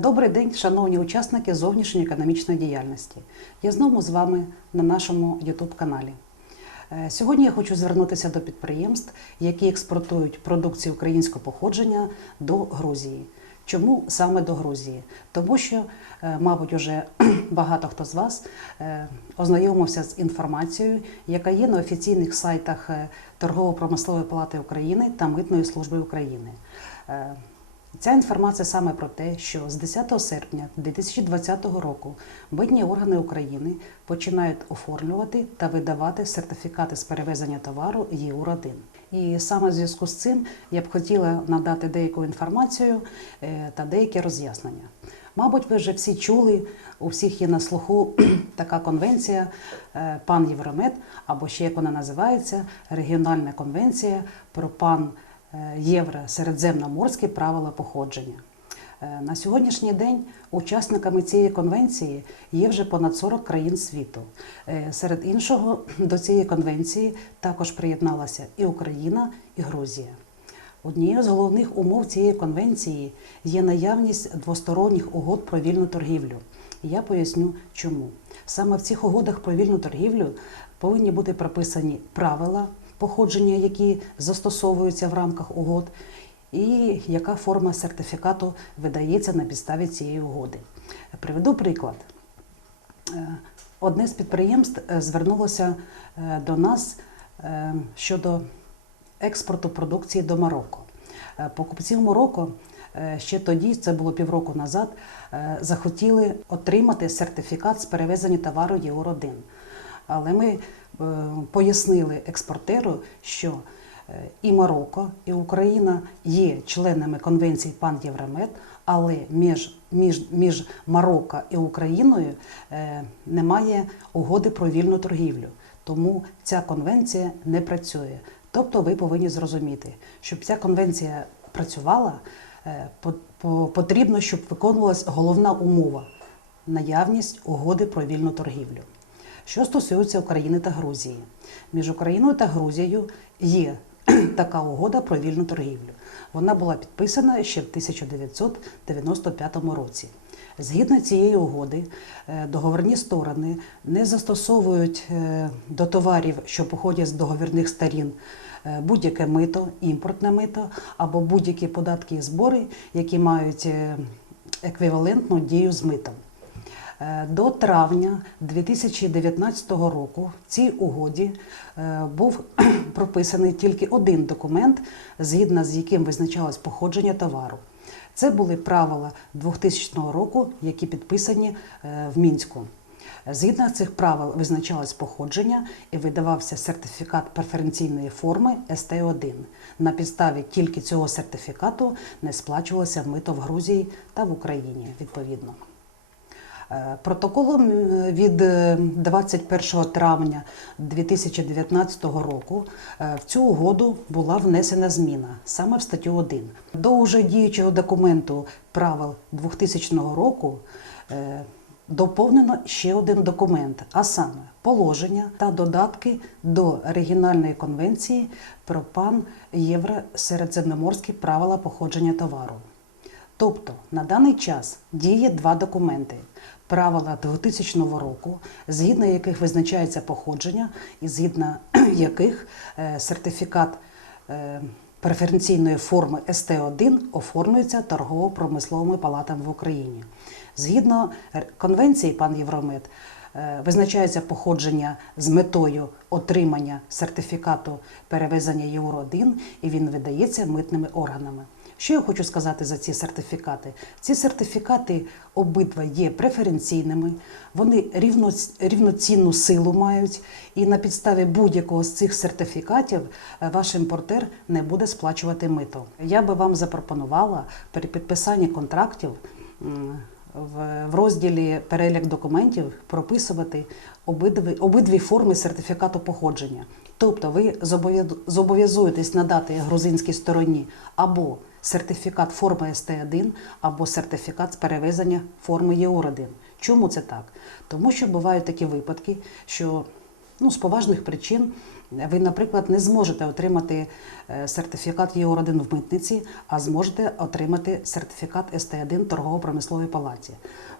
Добрий день, шановні учасники зовнішньої економічної діяльності. Я знову з вами на нашому youtube каналі. Е, Сьогодні я хочу звернутися до підприємств, які експортують продукцію українського походження до Грузії. Чому саме до Грузії? Тому що, е, мабуть, уже багато хто з вас е, ознайомився з інформацією, яка є на офіційних сайтах Торгово-промислової палати України та Митної служби України. Ця інформація саме про те, що з 10 серпня 2020 року митні органи України починають оформлювати та видавати сертифікати з перевезення товару ЄУР-1. І саме в зв'язку з цим я б хотіла надати деяку інформацію е, та деякі роз'яснення. Мабуть, ви вже всі чули, у всіх є на слуху така конвенція е, Пан Євромет, або ще як вона називається, Регіональна конвенція про пан е, Євро-середземноморські правила походження. Е, На сьогоднішній день учасниками цієї конвенції є вже понад 40 країн світу. Е, Серед іншого до цієї конвенції також приєдналася і Україна, і Грузія. Однією з головних умов цієї конвенції є наявність двосторонніх угод про вільну торгівлю. Я поясню, чому. Саме в цих угодах про вільну торгівлю повинні бути прописані правила походження, які застосовуються в рамках угод, і яка форма сертифікату видається на підставі цієї угоди. Приведу приклад. Е, Одне з підприємств е, звернулося е, до нас щодо експорту продукції до Марокко. Е, Покупці в Марокко ще тоді, це було півроку назад, захотіли отримати сертифікат з перевезення товару ЄУР-1. Але ми пояснили експортеру, що е, і Марокко, і Україна є членами конвенції Пан Євромет, але між, між, між Марокко і Україною е, немає угоди про вільну торгівлю. Тому ця конвенція не працює. Тобто ви повинні зрозуміти, щоб ця конвенція працювала, е, по- по- потрібно, щоб виконувалась головна умова наявність угоди про вільну торгівлю. Що стосується України та Грузії, між Україною та Грузією є така угода про вільну торгівлю. Вона була підписана ще в 1995 році. Згідно цієї угоди, е, договірні сторони не застосовують е, до товарів, що походять з договірних сторін, е, будь-яке мито, імпортне мито або будь-які податки і збори, які мають еквівалентну дію з митом. Е, До травня 2019 року в цій угоді е, був прописаний тільки один документ, згідно з яким визначалось походження товару. Це були правила 2000 року, які підписані е, в Мінську. Згідно цих правил визначалось походження і видавався сертифікат преференційної форми СТ1. На підставі тільки цього сертифікату не сплачувалося мито в Грузії та в Україні відповідно. Е, Протоколом е, від е, 21 травня 2019 року е, в цю угоду була внесена зміна саме в статтю 1. До уже діючого документу правил 2000 року е, доповнено ще один документ, а саме положення та додатки до регіональної конвенції про пан Євросередземноморські правила походження товару. Тобто на даний час діє два документи: правила 2000 року, згідно яких визначається походження, і згідно яких е, сертифікат е, преференційної форми СТ1 оформлюється торгово-промисловими палатами в Україні. Згідно конвенції пан Євромет, е, визначається походження з метою отримання сертифікату перевезення євро-1 і він видається митними органами. Що я хочу сказати за ці сертифікати? Ці сертифікати обидва є преференційними, вони рівно, рівноцінну силу мають, і на підставі будь-якого з цих сертифікатів е, ваш імпортер не буде сплачувати мито. Я би вам запропонувала при підписанні контрактів в, розділі перелік документів прописувати обидві, обидві форми сертифікату походження. Тобто ви зобов'яз- зобов'язуєтесь надати грузинській стороні або сертифікат форми СТ1, або сертифікат з перевезення форми ЄУР-1. Чому це так? Тому що бувають такі випадки, що ну, з поважних причин ви, наприклад, не зможете отримати е, сертифікат ЄО1 в митниці, а зможете отримати сертифікат СТ1 торгово-промисловій палаті.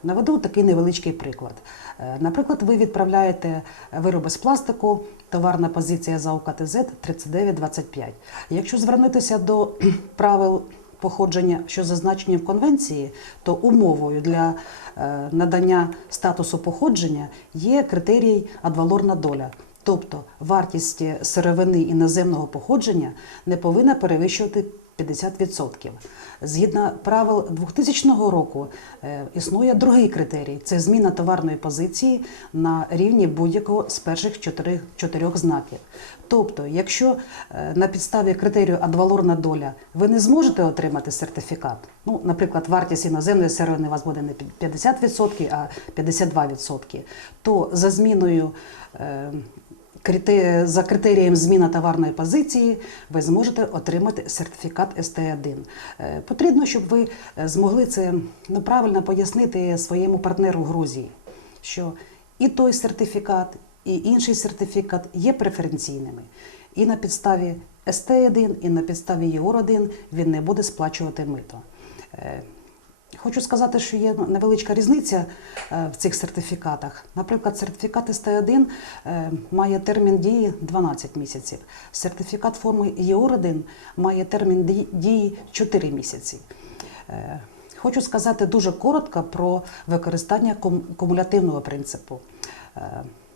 Наведу такий невеличкий приклад. Е, Наприклад, ви відправляєте вироби з пластику, товарна позиція за УКТЗ 3925. Якщо звернутися до правил походження, що зазначені в конвенції, то умовою для е, надання статусу походження є критерій адвалорна доля. Тобто вартість сировини іноземного походження не повинна перевищувати 50%. Згідно правил 2000 року е, існує другий критерій це зміна товарної позиції на рівні будь-якого з перших чотирьох, чотирьох знаків. Тобто, якщо е, на підставі критерію адвалорна доля ви не зможете отримати сертифікат, ну, наприклад, вартість іноземної сировини у вас буде не 50%, а 52%, то за зміною е, за критерієм зміна товарної позиції ви зможете отримати сертифікат СТ1. Е, Потрібно, щоб ви е, змогли це ну, правильно пояснити своєму партнеру Грузії, що і той сертифікат, і інший сертифікат є преференційними. І на підставі СТ1, і на підставі ЄОР1 він не буде сплачувати мито. Хочу сказати, що є невеличка різниця е, в цих сертифікатах. Наприклад, сертифікат СТ1 е, має термін дії 12 місяців. Сертифікат форми ЄОР1 має термін дії 4 місяці. Е, Хочу сказати дуже коротко про використання кумулятивного принципу.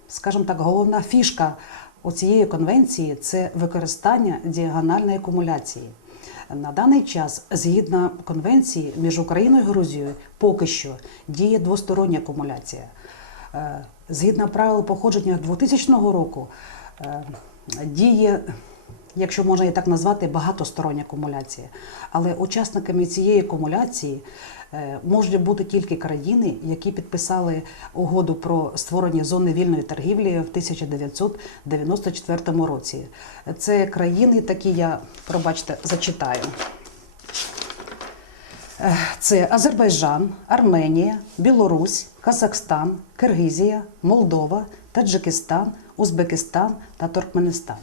Скажімо так, головна фішка у цієї конвенції це використання діагональної кумуляції. На даний час, згідно конвенції між Україною і Грузією, поки що діє двостороння кумуляція. Е, Згідно правил походження 2000 року, е, діє, якщо можна і так назвати, багатостороння кумуляція. Але учасниками цієї кумуляції е, можуть бути тільки країни, які підписали угоду про створення зони вільної торгівлі в 1994 році. Це країни, такі я, пробачте, зачитаю. Е, Це Азербайджан, Арменія, Білорусь, Казахстан, Киргизія, Молдова, Таджикистан, Узбекистан та Туркменистан.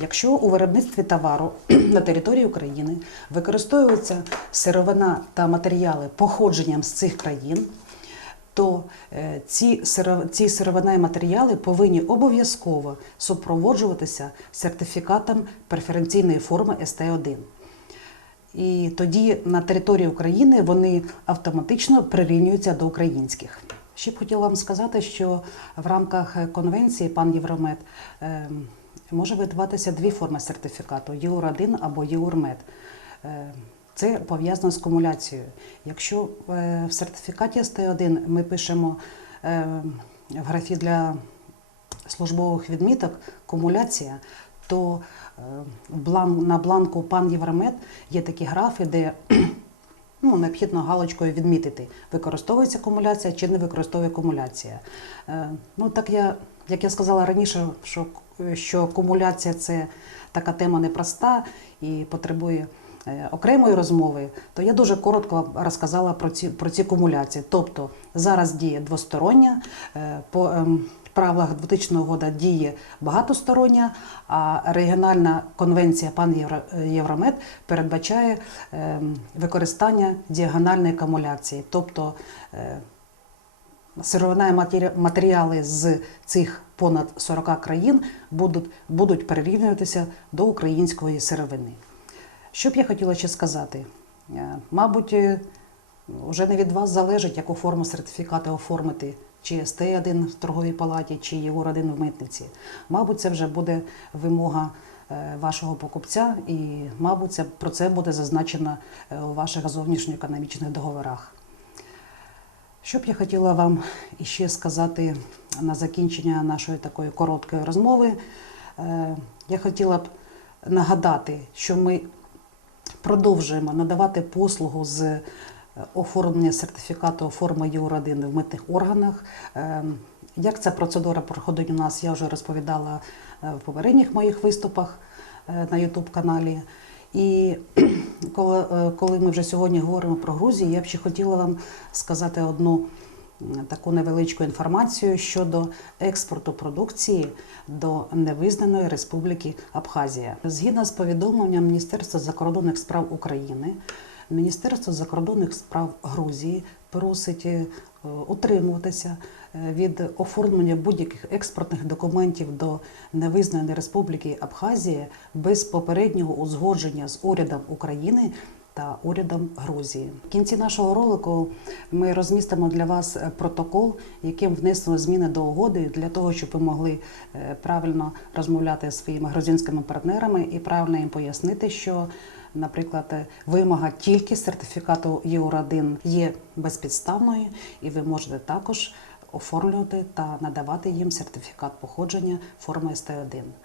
Якщо у виробництві товару на території України використовується сировина та матеріали походженням з цих країн, то е, ці, сировина і матеріали повинні обов'язково супроводжуватися сертифікатом преференційної форми СТ1. І тоді на території України вони автоматично прирівнюються до українських. Ще б хотіла вам сказати, що в рамках конвенції пан Євромед е, може видаватися дві форми сертифікату: ЄУР-1 або ЄУР-МЕД. Е, Це пов'язано з кумуляцією. Якщо е, в сертифікаті СТ1 ми пишемо е, в графі для службових відміток кумуляція, то на бланку пан Євромет є такі графи, де ну, необхідно галочкою відмітити, використовується кумуляція чи не використовує кумуляція. Е, Ну, так я, як я сказала раніше, що, що кумуляція це така тема непроста і потребує е, окремої розмови, то я дуже коротко розказала про ці, про ці кумуляції. Тобто зараз діє двостороння, е, по ем, правилах 2000 року діє багатостороння, а регіональна конвенція пан Євро- Євромед передбачає ем, використання діагональної кумуляції. Тобто е, сировина і матері- матеріали з цих понад 40 країн будуть, будуть перерівнюватися до української сировини. Що б я хотіла ще сказати? Е, Мабуть, е, вже не від вас залежить, яку форму сертифікату оформити, чи СТ1 в торговій палаті, чи ЄУР-1 в митниці. Мабуть, це вже буде вимога е, вашого покупця, і, мабуть, це, про це буде зазначено е, у ваших зовнішньоекономічних договорах. Що б я хотіла вам іще сказати на закінчення нашої такої короткої розмови? Е, Я хотіла б нагадати, що ми продовжуємо надавати послугу з оформлення сертифікату форми ЮР1 в митних органах. Е, Як ця процедура проходить у нас, я вже розповідала е, в попередніх моїх виступах е, на YouTube каналі. І коли ми вже сьогодні говоримо про Грузію, я б ще хотіла вам сказати одну таку невеличку інформацію щодо експорту продукції до невизнаної Республіки Абхазія. Згідно з повідомленням Міністерства закордонних справ України, Міністерство закордонних справ Грузії просить е, утримуватися е, від оформлення будь-яких експортних документів до невизнаної Республіки Абхазія без попереднього узгодження з урядом України та урядом Грузії. В кінці нашого ролику ми розмістимо для вас протокол, яким внесено зміни до угоди для того, щоб ви могли е, правильно розмовляти зі своїми грузинськими партнерами і правильно їм пояснити, що, наприклад, е, вимога тільки сертифікату ЄУР-1 є безпідставною, і ви можете також оформлювати та надавати їм сертифікат походження форми СТ1.